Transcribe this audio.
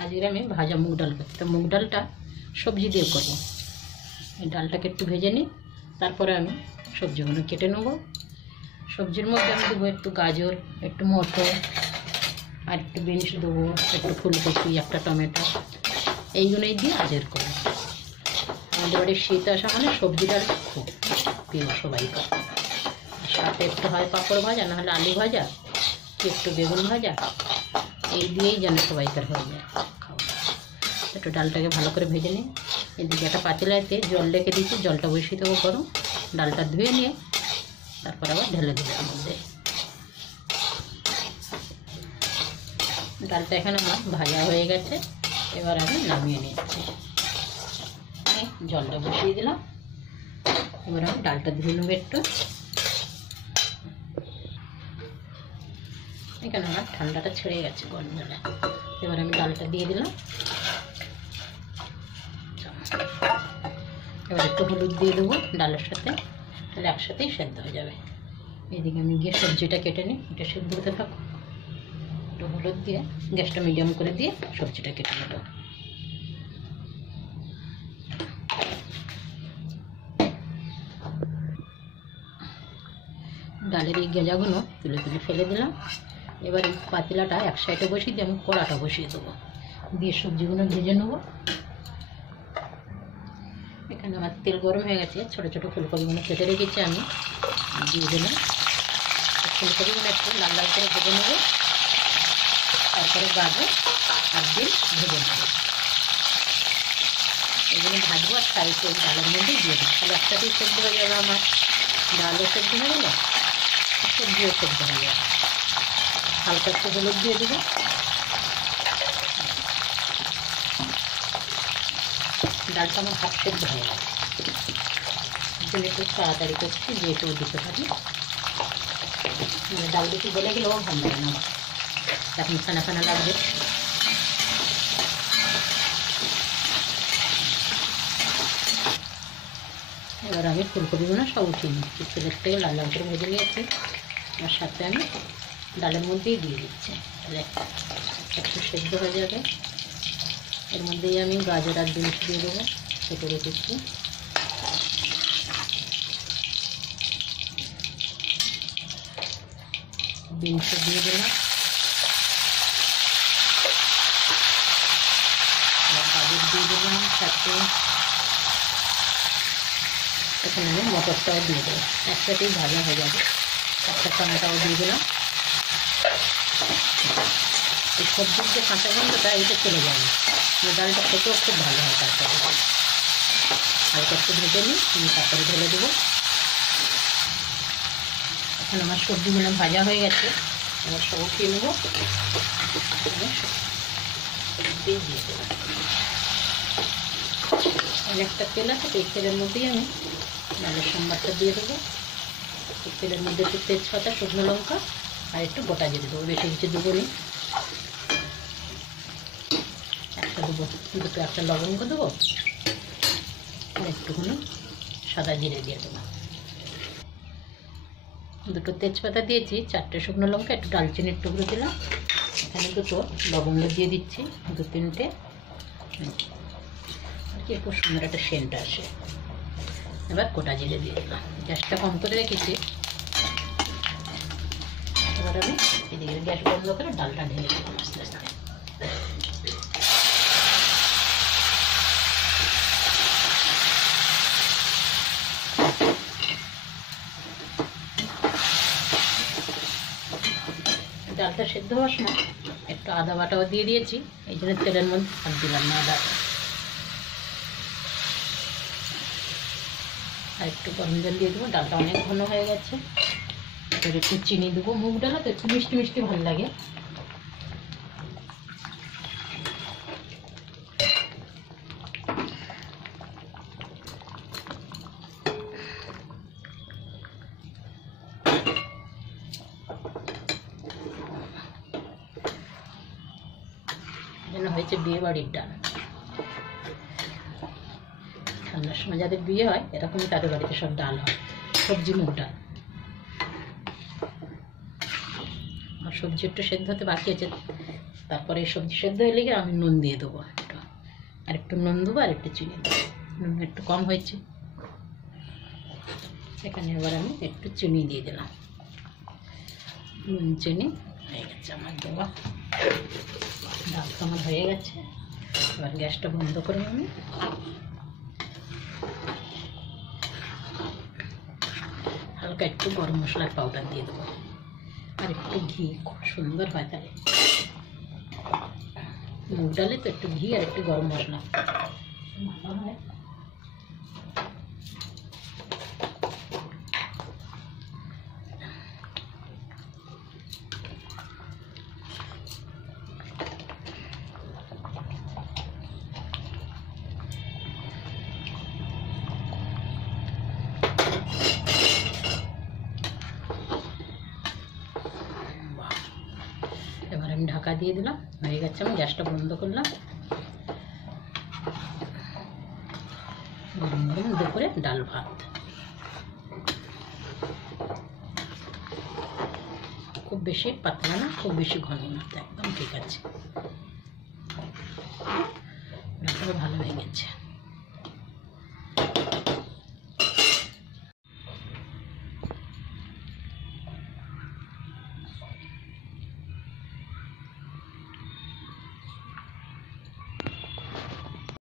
আজকে আমি ভাজা মুগ ডাল করছি, তো মুগ ডালটা সবজি দিয়ে করবো। এই ডালটাকে একটু ভেজে নিই, তারপরে আমি সবজিগুলো কেটে নেব। সবজির মধ্যে আমি দেবো একটু গাজর, একটু মটর, আর একটু বিনস দেবো, একটু ফুলকপি, একটা টমেটো, এইগুলোই দিয়ে আজের করবো। আমাদের বাড়ির শীত আসা মানে সবজি ডাল খুব প্রিয় সবাই। সাথে একটু হয় পাঁপড় ভাজা, নাহলে আলু ভাজা, কি একটু বেগুন ভাজা, এই দিয়েই যেন সবাইকার হয়ে যায় খাওয়া। একটু ডালটাকে ভালো করে ভেজে নিই। এদিকে একটা পাতিলাতে জল রেখে দিচ্ছি, জলটা বসিয়ে দেবো গরম। ডালটা ধুয়ে নিয়ে তারপর আবার ঢেলে দেবো এর মধ্যে। ডালটা এখানে আমার ভাজা হয়ে গেছে, এবার আমি নামিয়ে নিচ্ছি। জলটা বসিয়ে দিলাম, এবার আমি ডালটা ধুয়ে নেবো একটু। এখানে আমার ঠান্ডাটা ছেড়ে গেছে গরম জলে। এবার আমি ডালটা দিয়ে দিলাম, এবার একটু হলুদ দিয়ে দেবো ডালের সাথে, তাহলে একসাথেই সেদ্ধ হয়ে যাবে। এদিকে আমি গিয়ে সবজিটা কেটে নিই, এটা সেদ্ধ হতে থাকো। একটু হলুদ দিয়ে গ্যাসটা মিডিয়াম করে দিয়ে সবজিটা কেটে নেব। ডালের এই গেজাগুলো তুলে তুলে ফেলে দিলাম। এবার এই পাতিলাটা এক সাইডে বসিয়ে দিয়ে আমি কড়াটা বসিয়ে দেবো, দিয়ে সবজিগুলো ভেজে নেবো। এখানে আমার তেল গরম হয়ে গেছে, ছোটো ছোটো ফুলকপিগুলো কেটে রেখেছি আমি, দিয়ে দিলাম। ফুলকপিগুলো একটু লাল লাল করে ভেজে নেবো, তারপরে গাজর আর বিন ভেজে নেবো। এগুলো ভাজবো আর সাইডে ডালের মধ্যেই দিয়ে দেবো, তাহলে একসাথেই সেদ্ধ হয়ে যাবে। আমার ডালও সেদ্ধ হয়ে গেলো, সবজিও সেদ্ধ হয়ে যাবে। হালকা একটু হলুদ দিয়ে দেবো। ডালটা আমার হাফ সেদ্ধ হয়ে গেছে, একটু তাড়াতাড়ি করছি যেহেতু দিতে পারি। ডাল বেশি গলে গেলেও ভালো লাগে না, এখন খানা খানা লাগবে। এবার আমি ফুলকপিগুলো সব উঠিয়ে নিচ্ছি, তেলের থেকে লাল লাল করে ভেজে নিয়েছি। আর সাথে আমি ডালের মধ্যেই দিয়ে দিচ্ছি, তাহলে একটু সেদ্ধ হয়ে যাবে। এর মধ্যেই আমি গাজর আর বিনস দিয়ে দেবো, কেটে রেখেছি। বিনস দিয়ে দিলাম, গাজর দিয়ে দিলাম, সাথে এখানে আমি মটরটাও দিয়ে দেবো, একসাথেই ভাজা হয়ে যাবে। একটা টমেটোও দিয়ে দিলাম। এই সবজির যে কাঁচা গন্ধটা এইটা চলে যাবে, ডালটা খেতেও খুব ভালো হয়। তারপরে হালকা একটু ভেজে নিই, আমি তারপরে ঢেলে দেবো। এখন আমার সবজিগুলো ভাজা হয়ে গেছে, এবার সব উঠিয়ে নেবো, দিয়ে দেবো। অনেকটা তেল আছে, এই তেলের মধ্যেই আমি ডালের সম্বারটা দিয়ে দেবো। এই তেলের মধ্যে একটু তেজপাতা, শুকনো লঙ্কা আর একটু গোটা জিরে দেবো, বেশি কিছু দেবো নি। একটা দেবো, দুটো একটা লবঙ্গ দেবো, আর একটুখানি সাদা জিরে দিয়ে দেবো। দুটো তেজপাতা দিয়েছি, চারটে শুকনো লঙ্কা, একটু ডালচিনির টুকরো দিলাম। এখানে দুটো লবঙ্গ দিয়ে দিচ্ছি, দু তিনটে, আর কি খুব সুন্দর একটা সেন্ট আসে। এবার গোটা জিরে দিয়ে দিলাম, গ্যাসটা কম করে রেখেছি। এবার আমি এদিকে গ্যাস বন্ধ করে ডালটা ঢেলে দিলাম আস্তে আস্তে। ডালটা সেদ্ধ হওয়ার সময় একটু আদা বাটাও দিয়ে দিয়েছি, এই জন্য তেলের মধ্যে আর দিলাম না আদা। আর একটু গরম জল দিয়ে দেবো, ডালটা অনেক ঘন হয়ে গেছে। এবার একটু চিনি দেবো, মুগ ডাল তো একটু মিষ্টি মিষ্টি ভালো লাগে। যেন হয়েছে বিয়ে বাড়ির ডাল। ঠান্ডার সময় যাদের বিয়ে হয় এরকমই তাদের বাড়িতে সব ডাল হয়, সবজি মুগ ডাল। আর সবজি একটু সেদ্ধ হতে বাকি আছে, তারপরে সবজি সেদ্ধ হয়ে লেগে আমি নুন দিয়ে দেবো, আর একটু নুন দেবো আর একটু চিনি দেবো। নুন একটু কম হয়েছে, এখানে এবার আমি একটু চিনি দিয়ে দিলাম। নুন চিনি হয়ে গেছে আমার দেওয়া। ডাল তো আমার হয়ে গেছে, এবার গ্যাসটা বন্ধ করে আমি হালকা একটু গরম মশলার পাউডার দিয়ে দেবো আর একটু ঘি, খুব সুন্দর হয় তাহলে। মুগ ডালে তো একটু ঘি আর একটু গরম মশলা ভালো হয়। এবার আমি ঢাকা দিয়ে দিলাম, হয়ে গেছে। আমি গ্যাসটা বন্ধ করলাম। গরম গরম দুপুরে ডাল ভাত, খুব বেশি পাতলা না, খুব বেশি ঘন না, একদম ঠিক আছে। ভালো হয়ে গেছে।